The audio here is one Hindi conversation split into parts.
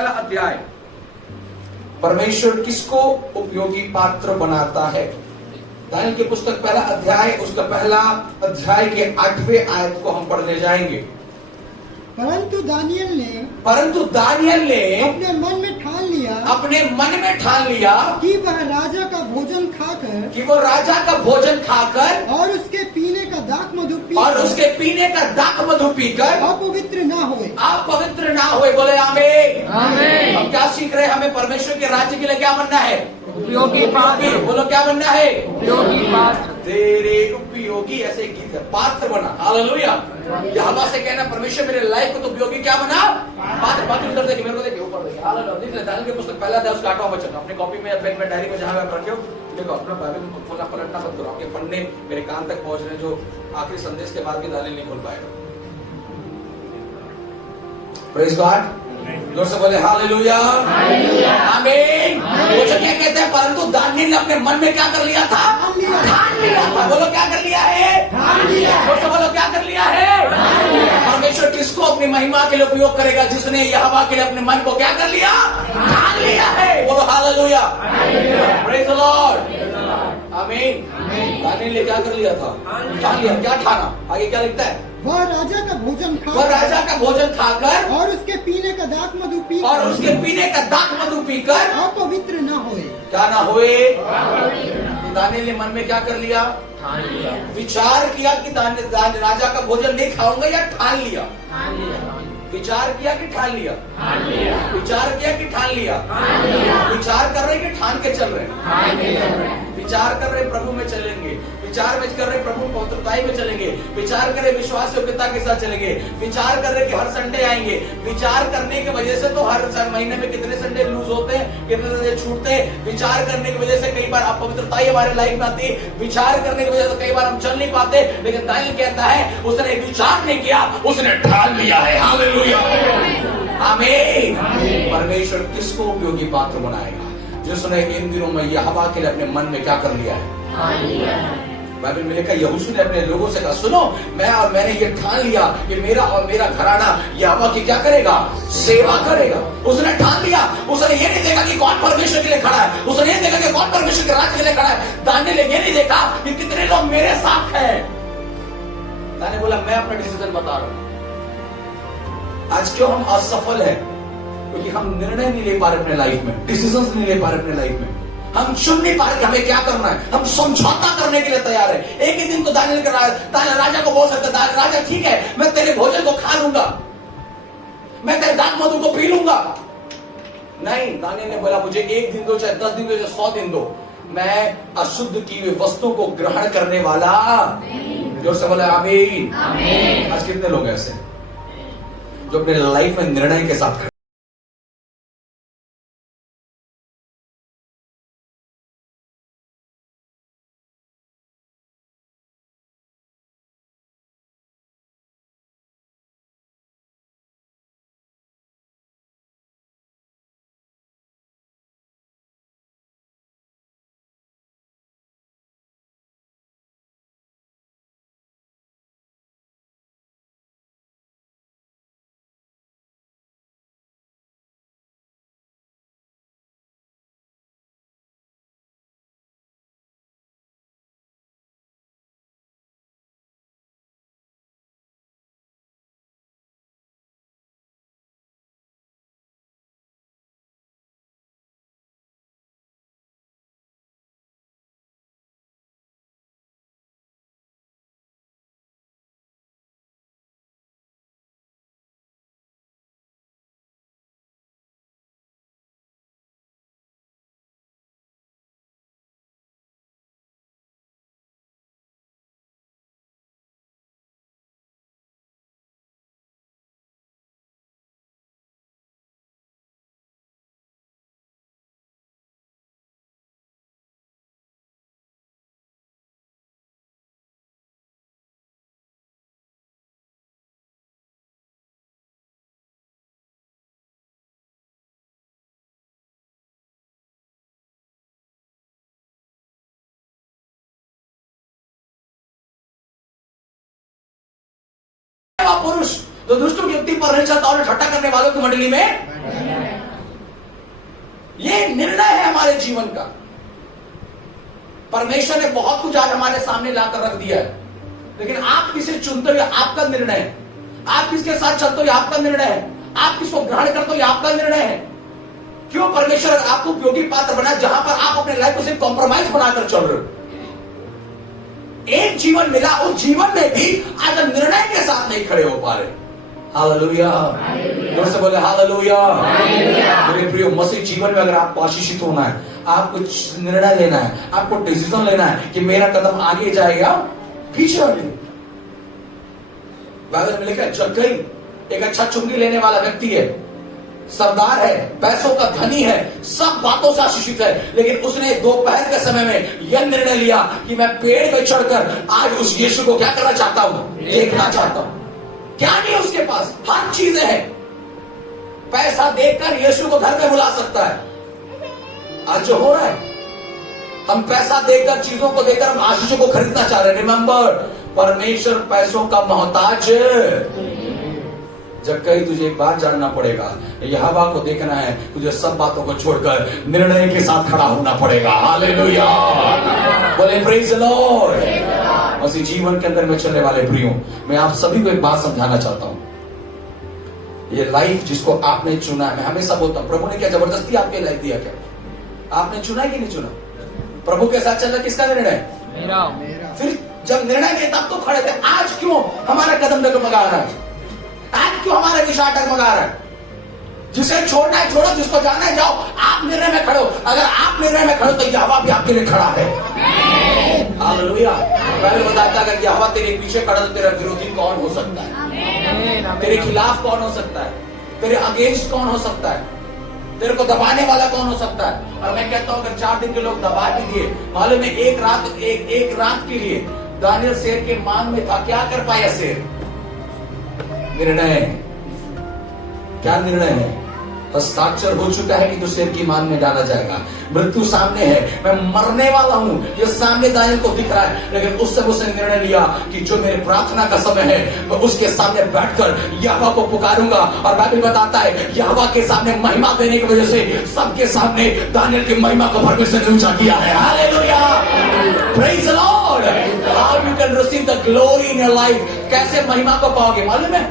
पहला अध्याय, परमेश्वर किसको उपयोगी पात्र बनाता है। दानियेल की पुस्तक पहला अध्याय, उसका पहला अध्याय के 8वें आयत को हम पढ़ने जाएंगे। परंतु दानियेल ने अपने मन में ठान लिया कि वह राजा का भोजन खाकर और उसके पीने का दाख मधु पीकर अपवित्र ना होए। बोले आमीन। हम क्या सीख रहे हैं? हमें परमेश्वर के राज्य के लिए क्या बनना है? उपयोगी पात्र। बोलो क्या बनना है? उपयोगी पात्र। तेरे उपयोगी, ऐसे गीत है, पात्र बना। हालेलुया। यहोवा से कहना परमेश्वर मेरे लाइफ को तो उपयोगी क्या बना? पात्र। बाकी उधर देखिए, मेरे को देखिए, ऊपर देखिए। हालेलुया। देख ले, दानियेल की पुस्तक पहला अध्याय उसका 8वां वचन। अपने कॉपी में, पेन में, डायरी में जहां आप रखे हो, देखो अपना बाइबल को खोलना पलटना मत करो। आपके पढ़ने मेरे कान तक पहुंच रहे, जो आखिरी संदेश के बाद भी दानियेल नहीं खोल पाएगा। Praise God. जोर से बोले हालेलुया, आमीन। वो जो क्या कहते हैं, परंतु दानियेल ने अपने मन में क्या कर लिया था? ठान लिया था। बोलो क्या कर लिया है? जोर से बोलो क्या कर लिया है? परमेश्वर किसको अपनी महिमा के लिए उपयोग करेगा? जिसने यहोवा के लिए अपने मन को क्या कर लिया? ठान लिया है। बोलो हालेलुया, प्रेज द लॉर्ड, आमीन। दानियेल ने क्या कर लिया था? ठान लिया। क्या ठाना? आगे क्या लिखता है? वह राजा का भोजन खाकर और उसके पीने का दाख मधु पीकर अपवित्र न होए। क्या ना होए? दानियेल ने मन में क्या कर लिया? ठान लिया। विचार किया कि राजा का भोजन नहीं खाऊंगा, या ठान लिया? विचार किया कि ठान लिया? विचार किया कि ठान लिया? विचार कर रहे कि ठान के चल रहे? विचार कर रहे प्रभु में चलेंगे, विचार में कर रहे प्रभु पवित्रताई में चलेंगे, विचार कर रहे विश्वास योग्यता के साथ चलेंगे, विचार कर रहे कि हर संडे आएंगे। विचार करने की वजह से तो हर महीने में कितने संडे लूज होते हैं, कितने संडे छूटते हैं। विचार करने की वजह से कई बार अपवित्रताई हमारे लाइफ में आती है। विचार करने की वजह से कई बार हम चल नहीं पाते। लेकिन दानियेल कहता है उसने विचार नहीं किया, उसने ठान लिया है। हालेलुया, आमीन। परमेश्वर किसको उपयोगी पात्र बनाएगा? जिसने इन दिनों में यहोवा के लिए अपने मन में क्या कर लिया है? बाइबल में लिखा, यहोशू ने अपने लोगों से कहा, सुनो, मैंने ये ठान लिया कि मेरा और मेरा घराना यहोवा की क्या करेगा? सेवा करेगा। उसने ठान लिया। उसने ये नहीं देखा कि कौन परमेश्वर के लिए खड़ा है, उसने ये देखा कि कौन परमेश्वर के राज्य के लिए खड़ा है। दानियेल ने ये नहीं देखा कि कितने लोग मेरे साथ हैं। दानियेल बोला, मैं अपना डिसीजन बता रहा हूं। आज क्यों हम असफल हैं? क्योंकि हम निर्णय नहीं ले पा रहे अपने लाइफ में, डिसीजंस नहीं ले पा रहे अपने लाइफ में। हम चुन नहीं पा रहे कि हमें क्या करना है। हम समझौता करने के लिए तैयार है। एक ही दिन तो दानियेल राजा को बोल सकता, राजा ठीक है, मैं तेरे भोजन को खा लूंगा, मैं तेरे दाख मधु को पी लूंगा। नहीं, दानियेल ने बोला, मुझे 1 दिन दो, चाहे 10 दिन दो, चाहे 100 दिन दो, मैं अशुद्ध की हुई वस्तु को ग्रहण करने वाला। जो से बोला आमीन। आज कितने लोग ऐसे जो अपने लाइफ में निर्णय के साथ पुरुष जो दुष्ट युक्ति पर नहीं चलता और ठट्टा करने वालों की मंडली में निर्णय है हमारे जीवन का। परमेश्वर ने बहुत कुछ आज हमारे सामने लाकर रख दिया है, लेकिन आप किसे चुनते हो आपका निर्णय है। आप किसके साथ चलते हो आपका निर्णय है। आप किसको ग्रहण करते हो आपका निर्णय है। क्यों परमेश्वर आपको उपयोगी पात्र बनाया जहां पर आप अपने लाइफ को सिर्फ कॉम्प्रोमाइज बनाकर चल रहे हो। एक जीवन मिला, उस जीवन में भी आज हम निर्णय के साथ नहीं खड़े हो पा रहे। हालेलुया, जोर से बोले हालेलुया। मेरे प्रियो, मसीह जीवन में अगर आपको आशीषित होना है, आपको निर्णय लेना है, आपको डिसीजन लेना है कि मेरा कदम आगे जाएगा पीछे हटे। बाइबल में लिखा है जक्कई एक अच्छा चुंगी लेने वाला व्यक्ति है, सरदार है, पैसों का धनी है, सब बातों से आशीषित है, लेकिन उसने दोपहर के समय में यह निर्णय लिया कि मैं पेड़ पे चढ़कर आज उस यीशु को क्या करना चाहता हूं, देखना चाहता हूं। क्या नहीं है उसके पास, हर चीजें हैं। पैसा देकर यीशु को घर में बुला सकता है। आज जो हो रहा है, हम पैसा देकर, चीजों को देकर हम आशीषों को खरीदना चाह रहे हैं। रिमेंबर, परमेश्वर पैसों का मोहताज। जब कहीं तुझे एक बात जानना पड़ेगा, यहोवा को देखना है, तुझे सब बातों को छोड़कर निर्णय के साथ खड़ा होना पड़ेगा। हालेलुया, बोले प्रेज द लॉर्ड। उसी जीवन के अंदर में चलने वाले प्रियो, मैं आप सभी को एक बात समझाना चाहता हूं। ये लाइफ जिसको आपने चुना है, मैं हमेशा बोलता हूं, प्रभु ने क्या जबरदस्ती आपके लाइफ दिया? क्या आपने चुना है कि नहीं चुना? प्रभु के साथ चलना किसका निर्णय? मेरा। फिर जब निर्णय लिया तब तो खड़े थे। आज क्यों हमारा कदम डगमगा रहा है? आज क्यों हमारा विचार डगमगा रहा है? जिसे छोड़ना है छोड़ो, जिसको जाना है जाओ। आप निर्णय में खड़ो। अगर आप निर्णय में खड़ो तो यहोवा भी आपके लिए खड़ा है। हालेलुया। बाइबल बताता है अगर यहोवा तेरे पीछे खड़ा तो तेरा विरोधी कौन हो सकता है? तेरे खिलाफ कौन हो सकता है? तेरे अगेंस्ट कौन हो सकता है? तेरे को दबाने वाला कौन हो सकता है? और मैं कहता हूं अगर 4 दिन के लोग दबा भी दिए, मालूम है एक रात के लिए दानियल शेर के मान में था। क्या कर पाया शेर? निर्णय। क्या निर्णय है? हस्ताक्षर हो चुका है कि तो शेर की मान में डाला जाएगा। मृत्यु सामने है, मैं मरने वाला हूं, ये सामने दानियल को दिख रहा है, लेकिन उस समय उसने निर्णय लिया कि जो मेरे प्रार्थना का समय है मैं उसके सामने बैठकर यहोवा को पुकारूंगा। और बाइबल बताता है यहोवा के सामने महिमा देने की वजह से सबके सामने दानियल की महिमा को परमेश्वर ने ऊंचा किया है। Hallelujah, praise the Lord. How you can receive the glory in your life? कैसे महिमा को पाओगे मालूम है?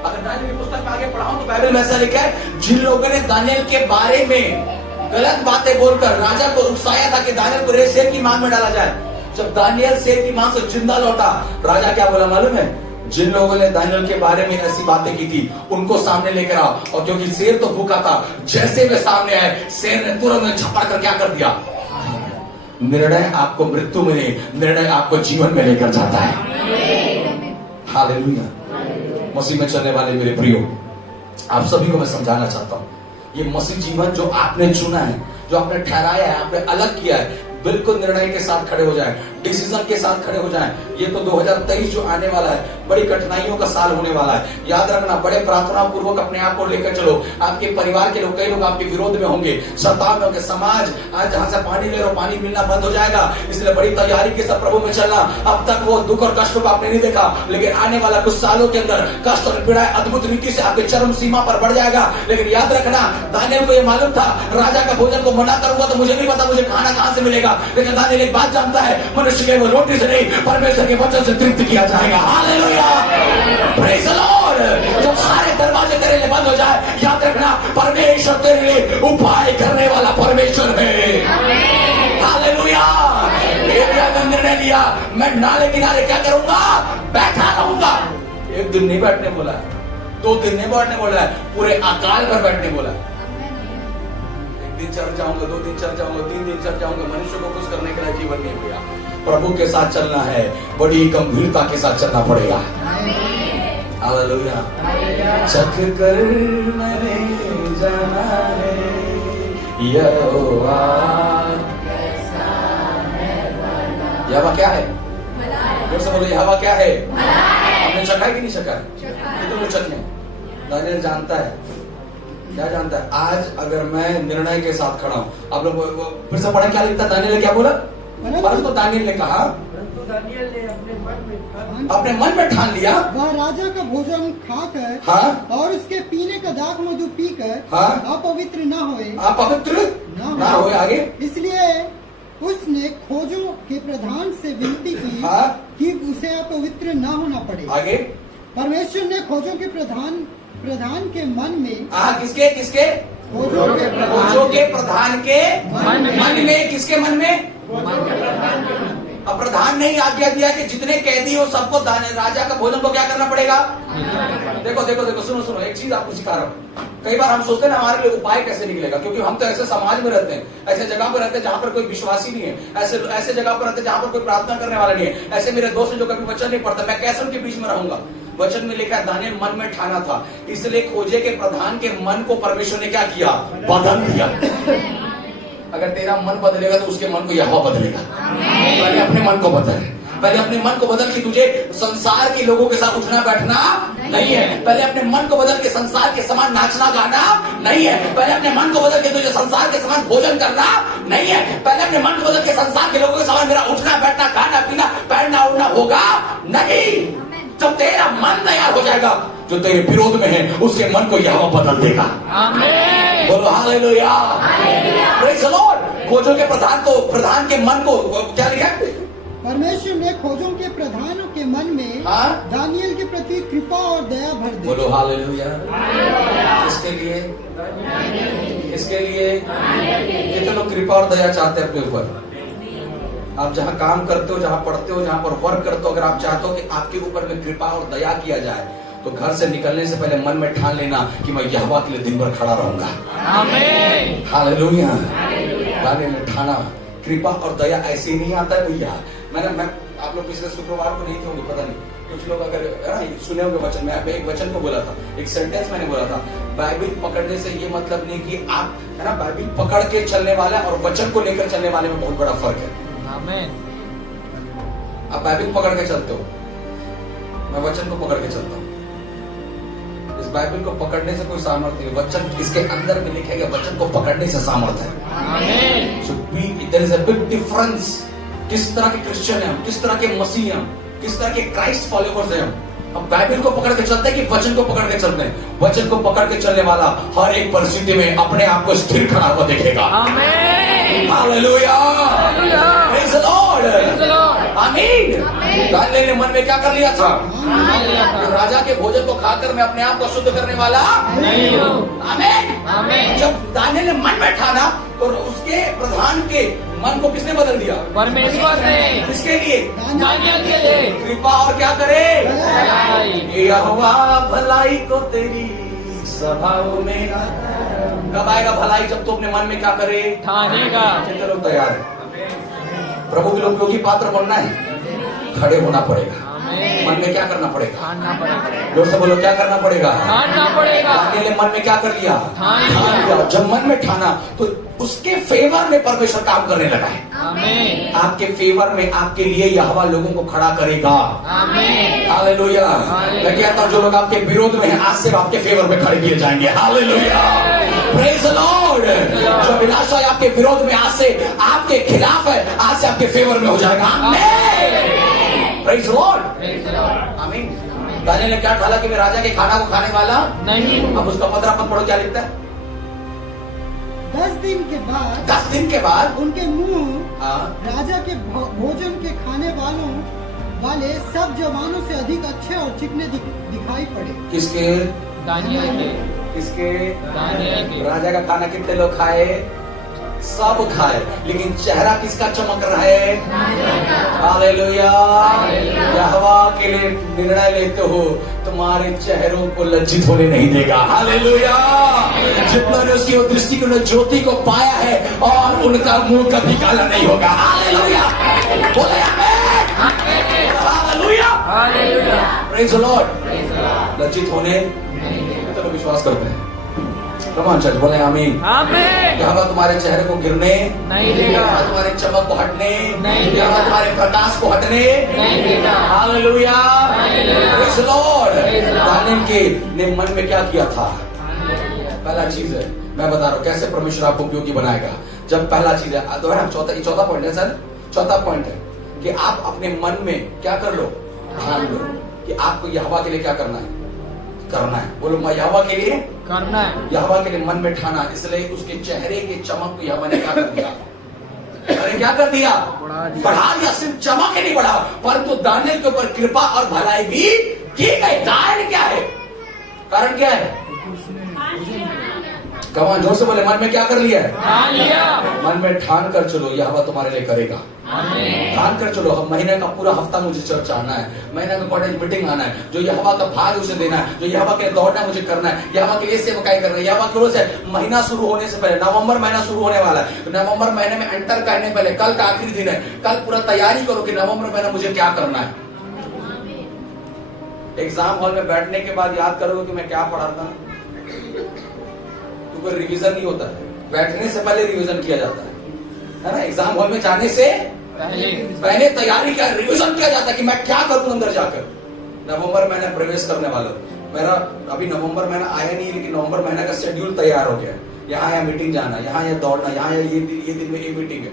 अगर दानियल की पुस्तक में आगे पढ़ाऊं तो बाइबल में ऐसा लिखा है, जिन लोगों ने दानियल के बारे में गलत बातें बोलकर राजा को उकसाया था कि दानियल को शेर की मान में डाला जाए, जब दानियल शेर की मान से जिंदा लौटा, राजा क्या बोला मालूम है? जिन लोगों ने दानियल के बारे में ऐसी बातें की थी उनको सामने लेकर आओ। और क्योंकि शेर तो भूखा था, जैसे वे सामने आए शेर ने तुरंत झपट कर क्या कर दिया? निर्णय आपको मृत्यु में नहीं, निर्णय आपको जीवन में लेकर जाता है। हालेलुया। मसीह में चलने वाले मेरे प्रियो, आप सभी को मैं समझाना चाहता हूं, ये मसीह जीवन जो आपने चुना है, जो आपने ठहराया है, आपने अलग किया है, बिल्कुल निर्णय के साथ खड़े हो जाएं, डिसीजन के साथ खड़े हो जाएं। ये तो 2023 जो आने वाला है, बड़ी कठिनाइयों का साल होने वाला है। याद रखना, बड़े प्रार्थना पूर्वक अपने आप को लेकर चलो। आपके परिवार के लोग, कई लोग आपके विरोध में होंगे, सताव में होंगे। समाज आज जहां से पानी ले रहे हो, पानी मिलना बंद हो जाएगा, इसलिए बड़ी तैयारी के साथ प्रभु में चलना। अब तक वो दुख और कष्ट को आपने नहीं देखा, लेकिन आने वाला कुछ सालों के अंदर कष्ट और पीड़ा अद्भुत रीति से आपके चरम सीमा पर बढ़ जाएगा। लेकिन याद रखना, दानियल को यह मालूम था राजा का भोजन को मना करूंगा तो मुझे नहीं पता मुझे खाना कहां से मिलेगा, लेकिन दानियल एक बात जानता है, मनुष्य के वो रोटी से नहीं परमेश्वर के वचन से तृप्त किया जाएगा। Hallelujah, praise the Lord. जब सारे दरवाजे तेरे लिए बंद हो जाए, याद रखना परमेश्वर तेरे लिए उपाय करने वाला परमेश्वर है। हालेलुया। निर्णय लिया, मैं नाले किनारे क्या करूंगा? बैठा रहूंगा। एक दिन नहीं बैठने बोला, 2 दिन नहीं बैठने बोला, पूरे अकाल पर बैठने बोला। दिन चढ़ जाऊंगा, 2 दिन चढ़ जाऊंगा, 3 दिन चढ़ जाऊंगा। मनुष्य को खुश करने के लिए जीवन नहीं हुआ। प्रभु के साथ चलना है, बड़ी गंभीरता के साथ चलना पड़ेगा। हालेलुया। चख कर मैंने जाना है यहोवा क्या है? जोर से बोलो, यहोवा क्या है? हमने चखा है कि नहीं चखा है? तो चखने। दानियल जानता है, क्या जानता है? आज अगर मैं निर्णय के साथ खड़ा हूं, आप लोग फिर से पढ़ा क्या लिखता? दानियल ने क्या बोला? परंतु दानियल ने कहा, दानियल ने अपने मन में प्रधान अपने मन में ठान लिया, वह राजा का भोजन खाकर हाँ, और उसके पीने का दाख मधु पीकर हाँ, अपवित्र न होए आप पवित्र ना हो। आगे, इसलिए उसने खोजों के प्रधान से विनती की हाँ, कि उसे अपवित्र न होना पड़े। आगे, परमेश्वर ने खोजों के प्रधान के मन में किसके किसके खोजों के खोजों के प्रधान के मन में, किसके मन में? अब प्रधान ने ही आज्ञा दिया कि जितने कैदी हो सबको राजा का भोजन को क्या करना पड़ेगा। देखो देखो देखो, सुनो सुनो, एक चीज आपको सिखा रहा हूँ। कई बार हम सोचते हैं ना हमारे लिए उपाय कैसे निकलेगा, क्योंकि हम तो ऐसे समाज में रहते हैं, ऐसे जगह पर रहते हैं जहां पर कोई विश्वासी नहीं है, ऐसे जगह पर रहते हैं जहां पर कोई प्रार्थना करने वाला नहीं है। ऐसे मेरे दोस्त जो कभी वचन नहीं पढ़ता, मैं कैसे उनके बीच में रहूंगा? वचन में लिखा है दानियल मन में ठाना था, इसलिए खोजे के प्रधान के मन को परमेश्वर ने क्या किया? बदल दिया। अगर तेरा मन बदलेगा तो उसके मन को यहोवा बदलेगा। पहले अपने मन को बदल, पहले अपने मन को बदल कि तुझे संसार के लोगों के साथ उठना बैठना नहीं है। पहले अपने मन को बदल के संसार के समान नाचना गाना नहीं है। पहले अपने मन को बदल के तुझे संसार के समान भोजन करना नहीं है। पहले अपने मन को बदल के संसार के लोगों के समान मेरा उठना बैठना खाना पीना पहनना उड़ना होगा नहीं। जब तेरा मन तैयार हो जाएगा, जो तेरे विरोध में है उसके मन को यहोवा बदल देगा। आमीन। बोलो हालेलुया। Praise the Lord. खोजों के प्रधान के मन को क्या लिखा? परमेश्वर ने खोजों के प्रधानों के मन में दानियल के प्रति कृपा और दया भर दी। बोलो हालेलुया। किसके लिए? किसके लिए? कितने लोग कृपा और दया चाहते हैं अपने ऊपर? आप जहां काम करते हो, जहां पढ़ते हो, जहां पर वर्क करते हो, अगर आप चाहते हो कि आपके ऊपर में कृपा और दया किया जाए, तो घर से निकलने से पहले मन में ठान लेना कि मैं यहोवा के लिए दिन भर खड़ा रहूंगा। आमीन। हालेलुया। दानियल ने ठाना। कृपा और दया ऐसे ही नहीं आता है भैया। मैं आप लोग पिछले शुक्रवार को नहीं थे होंगे, पता नहीं, कुछ लोग अगर सुने होंगे वचन में, एक वचन को बोला था, एक सेंटेंस मैंने बोला था, बाइबिल पकड़ने से ये मतलब नहीं कि आप है ना बाइबिल पकड़ के चलने वाले और वचन को लेकर चलने वाले में बहुत बड़ा फर्क है। आप बाइबिल पकड़ के चलते हो, मैं वचन को पकड़ के चलता हूँ। इस बाइबिल को पकड़ने से कोई सामर्थ्य नहीं, वचन इसके अंदर में लिखेगा, वचन को पकड़ने से सामर्थ्य है। So there is a big difference। किस तरह के क्रिश्चियन हैं हम, किस तरह के मसीह हैं, किस तरह के क्राइस्ट फॉलोवर्स हैं हम। अब बाइबिल को पकड़ के चलते हैं कि वचन को पकड़ के चलते हैं? वचन को पकड़ के चलने वाला हर एक परिस्थिति में अपने आप को स्थिर खड़ा हुआ देखेगा। आमीन। हालेलुया। Praise the Lord. आमीन। दानियल ने मन में क्या कर लिया था? राजा के भोजन को खाकर मैं अपने आप को शुद्ध करने वाला नहीं हूँ। आमीन। जब दानियल ने मन में ठाना तो उसके प्रधान के मन को किसने बदल दिया? परमेश्वर ने। किसके लिए? दानियल के लिए। कृपा और क्या करे? यहोवा भलाई को तेरी सभाओं में। कब आएगा भलाई? जब तू अपने मन में क्या करे? ठानेगा। कितने लोग तैयार है? प्रभु के लोग योगी पात्र बनना है, खड़े होना पड़ेगा। मन में क्या करना पड़ेगा? जोर से बोलो, क्या करना पड़ेगा? दानियल ने मन में क्या कर लिया? ठान लिया। जब मन में ठाना तो उसके फेवर में परमेश्वर काम करने लगा है। आपके फेवर में, आपके लिए यहोवा लोगों को खड़ा करेगा। हालेलुया। मैं कहता हूँ जो लोग आपके विरोध में हैं, आज से आपके फेवर में खड़े किए जाएंगे। हालेलुया। Praise the Lord. जो विनाश है आपके विरोध में, आज से आपके खिलाफ है, आज से आपके फेवर में हो जाएगा। आमीन। Praise the Lord. आमीन। दानियल ने क्या ठाला कि मैं राजा के खाना को खाने वाला नहीं। अब उसका 15 पद पढ़ो, क्या लिखता है? 10 दिन के बाद उनके मुंह राजा के भोजन के खाने वाले सब जवानों से अधिक अच्छे और चिकने दिखाई पड़े। किसके? दानियल के। किसके? दानियल के। राजा का खाना कितने लोग खाए? सब खाए, लेकिन चेहरा किसका चमक रहा है? हालेलुया। यहोवा के लिए निर्णय लेते हो, तुम्हारे चेहरों को लज्जित होने नहीं देगा। हालेलुया। जितना ने उसकी दृष्टि को ज्योति को पाया है और उनका मुंह कभी काला नहीं होगा। हालेलुया। बोले आमीन। Hallelujah. Hallelujah. Praise the Lord. लज्जित होने तो विश्वास करते हैं। कमान चर्च बोले आमीन। आमीन। यहोवा तुम्हारे चेहरे को गिरने नहीं देगा, तुम्हारे चमक को हटने नहीं देगा, तुम्हारे प्रकाश को हटने नहीं देगा। Hallelujah. Praise the Lord. Daniel के ने मन में क्या किया था? पहला चीज है, मैं बता रहा हूँ कैसे परमेश्वर आपको उपयोगी बनाएगा। जब पहला चीज है, चौथा पॉइंट है सर, चौथा पॉइंट है कि आप अपने मन में क्या कर लो? ठान लो कि आपको यहोवा के लिए क्या करना है, करना है। बोलो मैं यहोवा के लिए करना है। यहोवा के लिए मन में ठाना, इसलिए उसके चेहरे के चमक को यहोवा ने क्या कर दिया, अरे क्या कर दिया, बढ़ा दिया। सिर्फ चमक ही नहीं बढ़ा, परंतु दानियेल के ऊपर कृपा और भलाई भी की गई। कारण क्या है, कारण क्या है, कमान जोर से बोले, मन में क्या कर लिया है, ठान लिया। मन में ठान कर चलो यहोवा तुम्हारे लिए करेगा। ठान कर चलो, हम महीने का पूरा हफ्ता मुझे चर्च आना है, महीने का कॉलेज मीटिंग आना है, जो यहोवा का भाग उसे देना है, जो यहोवा के लिए दौड़ना है मुझे करना है, यहोवा के लिए सेवकाई करना है। यहोवा की ओर से महीना शुरू होने से पहले, नवंबर महीना शुरू होने वाला है, तो नवंबर महीने में एंटर करने पहले कल का आखिरी दिन है, कल पूरा तैयारी करो कि नवंबर महीना मुझे क्या करना है। एग्जाम हॉल में बैठने के बाद याद करोगे कि मैं क्या पढ़ा था, तो कोई रिवीजन नहीं होता है, बैठने से पहले रिवीजन किया जाता है ना। एग्जाम हॉल में जाने से पहले तैयारी क्या, रिवीजन किया जाता है कि मैं क्या करूं अंदर जाकर। नवंबर महीना प्रवेश करने वाला, मेरा अभी नवंबर महीना आया नहीं, लेकिन नवंबर महीना का शेड्यूल तैयार हो गया। यहाँ या मीटिंग जाना, यहाँ या दौड़ना, यहाँ या ये दिन में ये मीटिंग है।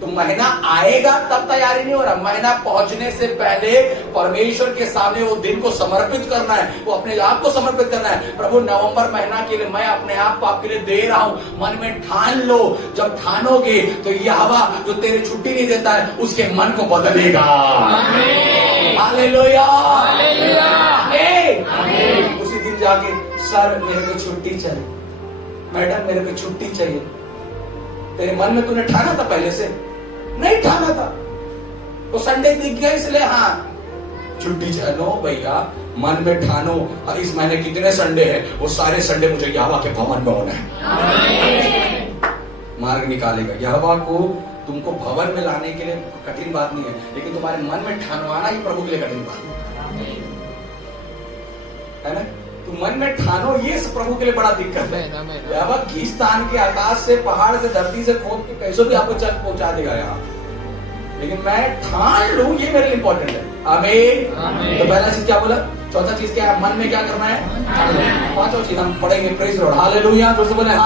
तो महीना आएगा तब तैयारी नहीं हो रहा, महीना पहुंचने से पहले परमेश्वर के सामने वो दिन को समर्पित करना है, वो अपने आप को समर्पित करना है। प्रभु नवंबर महीना के लिए मैं अपने आप को आपके लिए दे रहा हूं, मन में ठान लो। जब ठानोगे तो यहोवा जो तेरे छुट्टी नहीं देता है उसके मन को बदलेगा। हालेलुया, आमीन। उसी दिन जाके सर मेरे को छुट्टी चाहिए, मैडम मेरे को छुट्टी चाहिए। तेरे मन में तूने ठाना था, पहले से नहीं ठाना था, तो संडे दिख गया इसलिए हाँ छुट्टी चाहिए। नो भैया, मन में ठानो, इस महीने कितने संडे हैं, वो सारे संडे मुझे यहोवा के भवन में होना है। मार्ग निकालेगा। यहोवा को तुमको भवन में लाने के लिए कठिन बात नहीं है, लेकिन तुम्हारे मन में ठानवाना ही प्रभु के लिए कठिन बात है ना। तुम मन में ठानो, ये प्रभु के लिए बड़ा दिक्कत है। यहोवा खींच तान के आकाश से, पहाड़ से, धरती से खोद के कैसे भी आपको चल पहुंचा देगा यहाँ, लेकिन मैं ठान लूं, ये मेरे लिए इंपॉर्टेंट है। आमीन। तो पहला चीज क्या बोला, चौथा चीज क्या है, मन में क्या करना है, पांचवा चीज हम पढ़ेंगे। Praise Lord, hallelujah. जोर से बोले